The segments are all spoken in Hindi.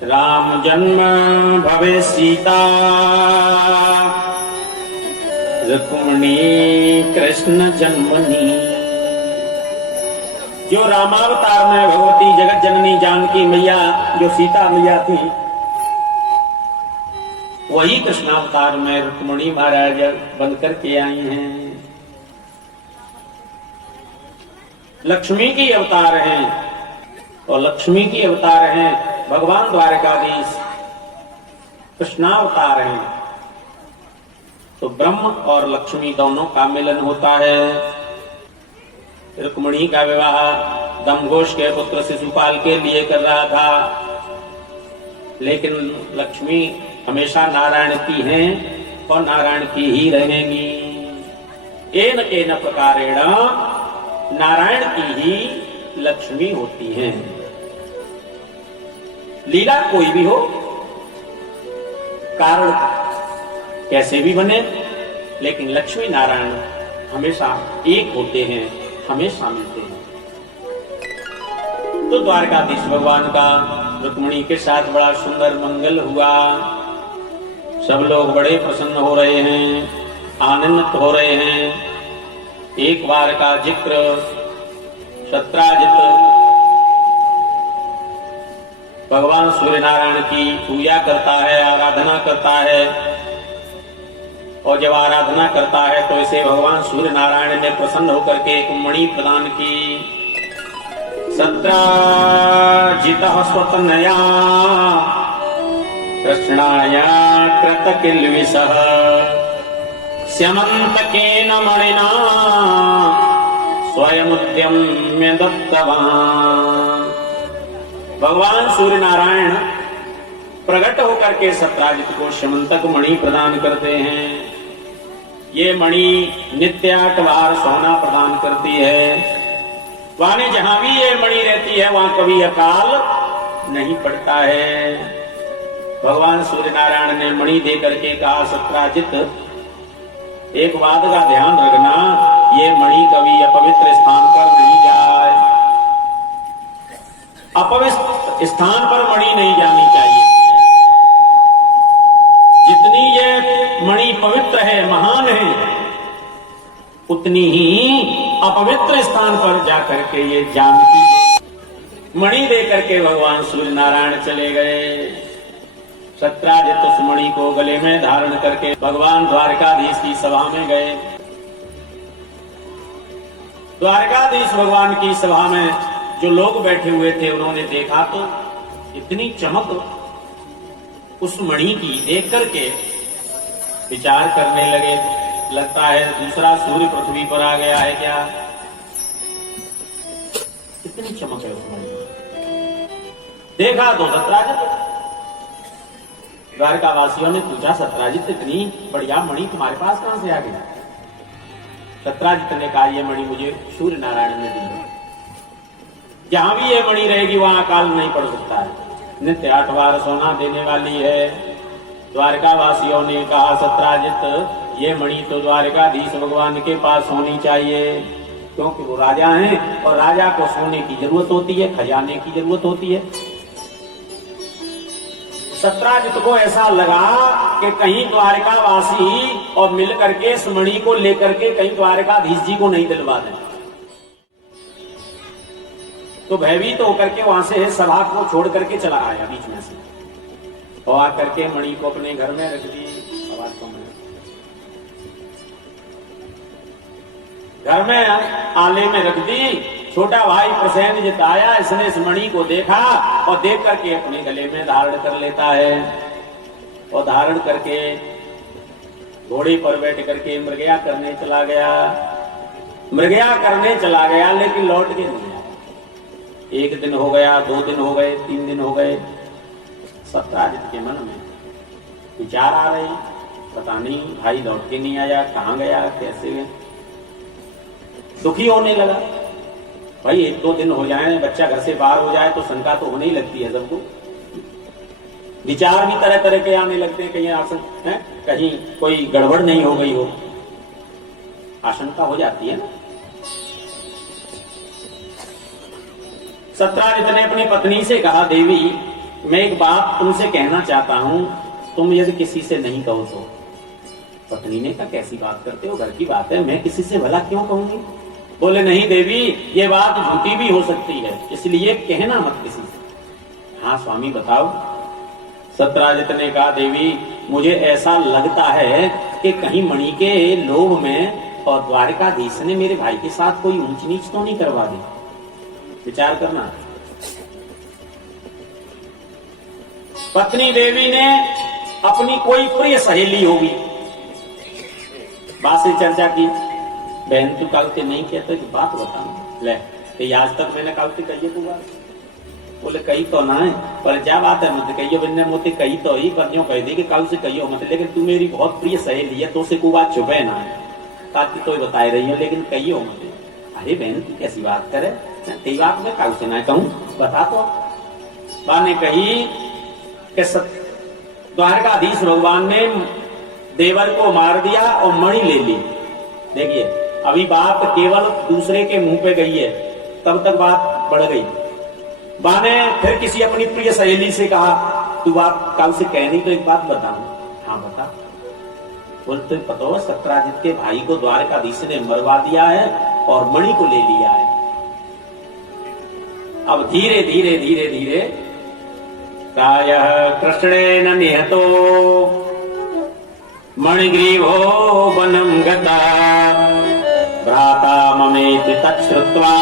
राम जन्म भवे सीता रुक्मिणी कृष्ण जन्मनी। जो रामावतार में भगवती जगत जननी जानकी मैया जो सीता मैया थी, वही कृष्णावतार में रुक्मिणी महाराज बन करके आई हैं। लक्ष्मी की अवतार हैं और लक्ष्मी की अवतार हैं भगवान द्वारकाधीश कृष्णावतार हैं। तो ब्रह्म और लक्ष्मी दोनों का मिलन होता है। रुक्मिणी का विवाह दमघोष के पुत्र शिशुपाल के लिए कर रहा था, लेकिन लक्ष्मी हमेशा नारायण की हैं और नारायण की ही रहेंगी। एन केन प्रकारेण नारायण की ही लक्ष्मी होती हैं। लीला कोई भी हो, कारण कैसे भी बने, लेकिन लक्ष्मी नारायण हमेशा एक होते हैं, हमेशा मिलते हैं। तो द्वारकाधीश भगवान का रुक्मिणी के साथ बड़ा सुंदर मंगल हुआ। सब लोग बड़े प्रसन्न हो रहे हैं, आनंदित हो रहे हैं। एक बार का जिक्र सत्राजित भगवान सूर्य नारायण की पूजा करता है, आराधना करता है, और जब आराधना करता है तो इसे भगवान सूर्य नारायण ने प्रसन्न होकर के एक मणि प्रदान की। सत्राजितः स्वतनया कृष्णाया कृतकिल्बिषः स्यमन्तकेन मणिना स्वयमुद्यम्य दत्तवान्। भगवान सूर्य नारायण प्रकट होकर के सत्राजित को स्यमंतक मणि प्रदान करते हैं। ये मणि नित्य 8 बार सोना प्रदान करती है। माने जहां भी ये मणि रहती है वहां कभी अकाल नहीं पड़ता है। भगवान सूर्य नारायण ने मणि दे करके कहा, सत्राजित एक बात का ध्यान रखना, ये मणि कभी अपवित्र स्थान पर नहीं जाए। अपवित्र स्थान पर मणि नहीं जानी चाहिए। जितनी ये मणि पवित्र है, महान है, उतनी ही अपवित्र स्थान पर जाकर के ये जानकी मणि दे करके भगवान सूर्य नारायण चले गए। सत्राजित उस मणि को गले में धारण करके भगवान द्वारकाधीश की सभा में गए। द्वारकाधीश भगवान की सभा में जो लोग बैठे हुए थे, उन्होंने देखा तो इतनी चमक उस मणि की देख करके विचार करने लगे, लगता है दूसरा सूर्य पृथ्वी पर आ गया है क्या? कितनी चमक है उस मणि में। देखा तो सत्राजित, द्वारकावासियों ने पूछा, सत्राजित इतनी बढ़िया मणि तुम्हारे पास कहां से आ गई? सत्राजित ने कहा, यह मणि मुझे सूर्य नारायण ने दी है। जहां भी ये मणि रहेगी वहां अकाल नहीं पड़ सकता है। नित्य 8 बार सोना देने वाली है। द्वारकावासियों ने कहा, सत्राजित ये मणि तो द्वारकाधीश भगवान के पास होनी चाहिए, क्योंकि वो राजा हैं और राजा को सोने की जरूरत होती है, खजाने की जरूरत होती है। सत्राजित को ऐसा लगा कि कहीं द्वारकावासी और मिलकर के इस मणि को लेकर के कहीं द्वारकाधीश जी को नहीं दिलवा दें। तो भयभीत होकर के वहां से सभा को छोड़ करके चला आया बीच में से, और आकर के मणि को अपने घर में रख दी। आवाज कम है। घर में आले में रख दी। छोटा भाई प्रसेनजित आया, इसने इस मणि को देखा और देख करके अपने गले में धारण कर लेता है, और धारण करके घोड़े पर बैठ करके मृगया करने चला गया। मृगया करने चला गया, लेकिन लौट के नहीं आया। 1 दिन हो गया, 2 दिन हो गए, 3 दिन हो गए। सत्राजित के मन में विचार आ रहे, पता नहीं भाई लौट के नहीं आया, कहां गया, कैसे गया। दुखी होने लगा। भाई 1-2 दिन हो जाए, बच्चा घर से बाहर हो जाए तो शंका तो होने ही लगती है सबको। विचार भी तरह तरह के आने लगते हैं, कहीं कोई गड़बड़ नहीं हो गई हो, आशंका हो जाती है ना। सत्राजित ने अपनी पत्नी से कहा, देवी मैं एक बात तुमसे कहना चाहता हूं, तुम यदि किसी से नहीं कहो तो। पत्नी ने कहा कैसी बात करते हो, घर की बात है, मैं किसी से भला क्यों कहूंगी। बोले नहीं देवी, ये बात झूठी भी हो सकती है, इसलिए कहना मत किसी से। हाँ स्वामी बताओ। सत्यराजित ने कहा देवी मुझे ऐसा लगता है कि कहीं मणि के लोभ में और द्वारकाधीश ने मेरे भाई के साथ कोई ऊंच नीच तो नहीं करवा दी। विचार करना। पत्नी देवी ने अपनी कोई प्रिय सहेली होगी, बात से चर्चा की। बहन तू कल से नहीं कहते कि बात बताऊं ले, तो आज तक मैंने कल से कही तू बात। बोले कही तो ना है, पर क्या बात है मत कहियो, बिन्ने मोती कही तो ही पर यूं कह दी कि कल से कहियो मत, लेकिन तू मेरी बहुत प्रिय सहेली है तो से को बात छुपे ना है, ताकि तो बताए रही हो लेकिन कहियो मत। अरे बहन तू कैसी बात करे, कई बात मैं कल से ना कहूं, बता तो। बा ने कही कि द्वारकाधीश भगवान ने देवर को मार दिया और मणि ले ली। देखिए अभी बात केवल दूसरे के मुंह पे गई है, तब तक बात बढ़ गई। बा ने फिर किसी अपनी प्रिय सहेली से कहा तू बात कल से कहनी तो एक बात बताऊं। हाँ बता। बोलते पता हो सत्यराजित के भाई को द्वारकाधीश ने मरवा दिया है और मणि को ले लिया है। अब धीरे धीरे धीरे धीरे प्रायः कृष्णेन निहतो मणिग्रीवो वनं गता भ्राता ममेति तच्छ्रुत्वा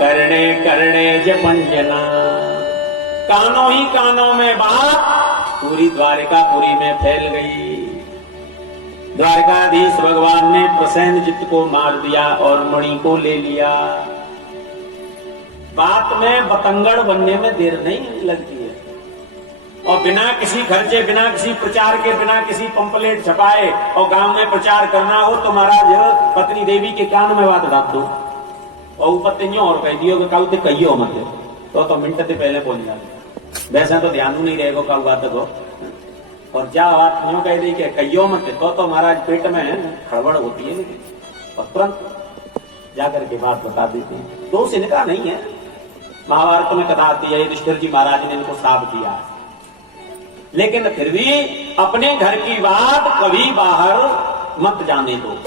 कर्णे कर्णे जपंजना। कानों ही कानों में बात पूरी द्वारकापुरी में फैल गई। द्वारकाधीश भगवान ने प्रसेनजित को मार दिया और मणि को ले लिया। बात में बतंगड़ बनने में देर नहीं लगती है, और बिना किसी खर्चे, बिना किसी प्रचार के, बिना किसी पंपलेट छपाए और गांव में प्रचार करना हो तो महाराज पत्नी देवी के कान में बात डाल दो और पत्नियों और कह दियो कि कल तो कहियो मत, तो मिनट से पहले पहुंच जाए। वैसे तो ध्यान नहीं रहेगा कल बात को, और जा बात यूं कह दी कि कहियो मत तो महाराज पेट में खड़बड़ होती है, और तुरंत जाकर के बात बता देते हैं। दोष इनका नहीं है। महाभारत में कथा आती है युधिष्ठिर जी महाराज ने इनको साफ किया, लेकिन फिर भी अपने घर की बात कभी बाहर मत जाने दो।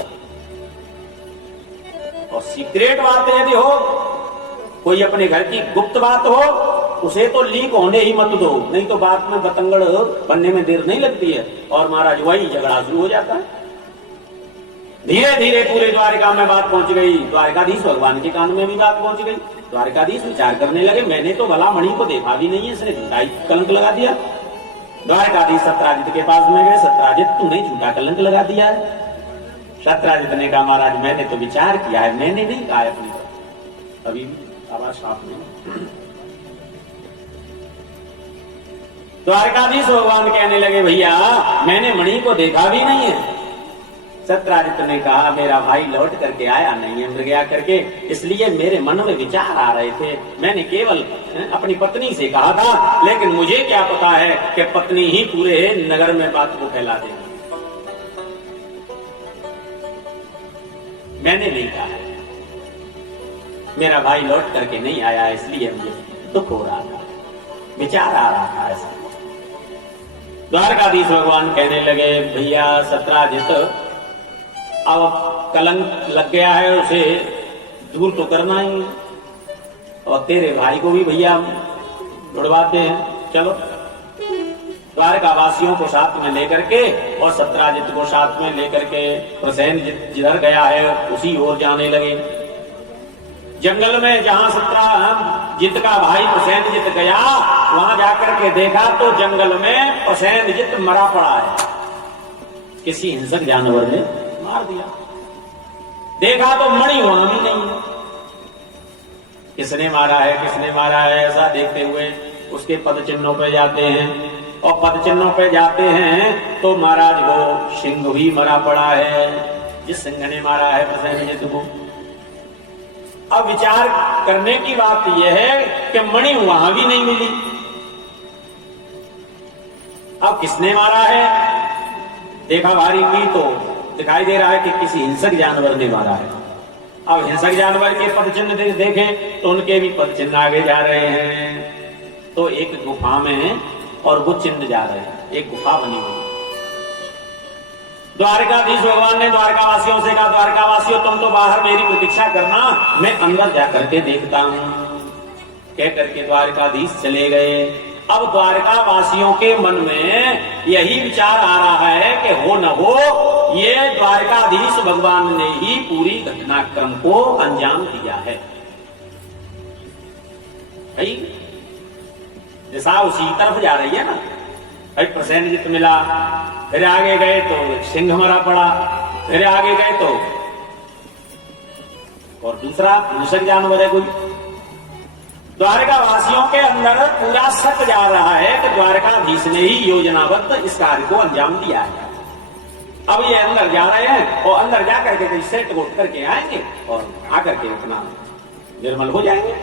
और सीक्रेट बात यदि हो, कोई अपने घर की गुप्त बात हो, उसे तो लीक होने ही मत दो, नहीं तो बात में बतंगड़ बनने में देर नहीं लगती है और महाराज वही झगड़ा शुरू हो जाता है। धीरे धीरे पूरे द्वारिका में बात पहुंच गई। द्वारकाधीश भगवान के कान में भी बात पहुंच गई। द्वारकाधीश विचार करने लगे मैंने तो भला मणि को देखा भी नहीं है, इसने झूठा कलंक लगा दिया। द्वारकाधीश सत्यराजित के पास में गए, सत्यराजित तूने झूठा कलंक लगा दिया है। सत्यराजित ने कहा महाराज मैंने तो विचार किया है, मैंने नहीं कहा अपनी तरफ। अभी आवाज साफ नहीं। द्वारकाधीश भगवान कहने लगे भैया मैंने मणि को देखा भी नहीं है। सत्यराजित ने कहा मेरा भाई लौट करके आया नहीं है मृगया करके, इसलिए मेरे मन में विचार आ रहे थे। मैंने केवल अपनी पत्नी से कहा था, लेकिन मुझे क्या पता है कि पत्नी ही पूरे नगर में बात को फैला देगी। मैंने नहीं कहा है, मेरा भाई लौट करके नहीं आया इसलिए मुझे दुख हो रहा था, विचार आ रहा था ऐसा। द्वारकाधीश भगवान कहने लगे भैया सत्यराजित अब कलंक लग गया है, उसे दूर तो करना ही, और तेरे भाई को भी भैया उड़वाते हैं। चलो द्वारका वासियों को साथ में लेकर के और सत्यराजित को साथ में लेकर के प्रसेनजित जिधर गया है उसी ओर जाने लगे। जंगल में जहां सत्यराजित का भाई प्रसेनजित गया, वहां जाकर के देखा तो जंगल में प्रसेनजित मरा पड़ा है, किसी हिंसक जानवर ने मार दिया। देखा तो मणि वहां भी नहीं है, किसने मारा है किसने मारा है ऐसा देखते हुए उसके पद चिन्हों पे जाते हैं, और पद चिन्हों पे जाते हैं तो महाराज वो सिंह भी मरा पड़ा है, जिस सिंह ने मारा है प्रसेनजित को। अब विचार करने की बात यह है कि मणि वहां भी नहीं मिली। अब किसने मारा है देखा भारी की तो दिखाई दे रहा है कि किसी हिंसक जानवर ने मारा है। अब हिंसक जानवर के पद चिन्ह देखें तो उनके भी पद चिन्ह आगे जा रहे हैं। तो एक गुफा में और वो चिंद जा रहे हैं, एक गुफा बनी हुई। द्वारकाधीश भगवान ने द्वारकावासियों से कहा, द्वारकावासियों तुम तो बाहर मेरी प्रतीक्षा करना, मैं अंदर जाकर के देखता हूं। कह करके द्वारकाधीश चले गए। अब द्वारकावासियों के मन में यही विचार आ रहा है कि हो न हो ये द्वारकाधीश भगवान ने ही पूरी घटनाक्रम को अंजाम दिया है। भाई दिशा उसी तरफ जा रही है ना। भाई प्रसेनजित मिला, फिर आगे गए तो सिंह मरा पड़ा, फिर आगे गए तो और दूसरा मूसक जानवर है कोई। द्वारकावासियों के अंदर पूरा शक जा रहा है कि द्वारकाधीश ने ही योजनाबद्ध इस कार्य को अंजाम दिया है। अब ये अंदर जा रहे हैं और अंदर जाकर के सेट गोट करके आएंगे और आकर के अपना निर्मल हो जाएंगे।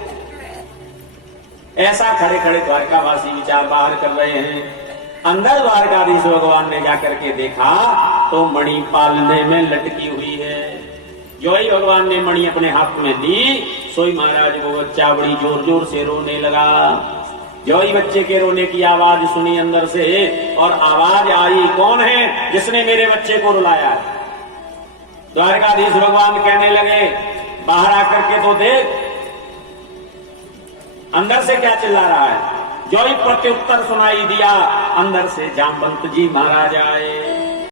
ऐसा खड़े खड़े द्वारकावासी विचार बाहर कर रहे हैं। अंदर द्वारकाधीश भगवान ने जाकर के देखा तो मणि पालने में लटकी हुई है। जो ही भगवान ने मणि अपने हाथ में ली, सोई महाराज वो बच्चा बड़ी जोर जोर से रोने लगा। जो ही बच्चे के रोने की आवाज सुनी अंदर से, और आवाज आई, कौन है जिसने मेरे बच्चे को रुलाया? द्वारकाधीश भगवान कहने लगे, बाहर आकर के तो देख अंदर से क्या चिल्ला रहा है। जो ही प्रत्युत्तर सुनाई दिया, अंदर से जामवंत जी महाराज आए।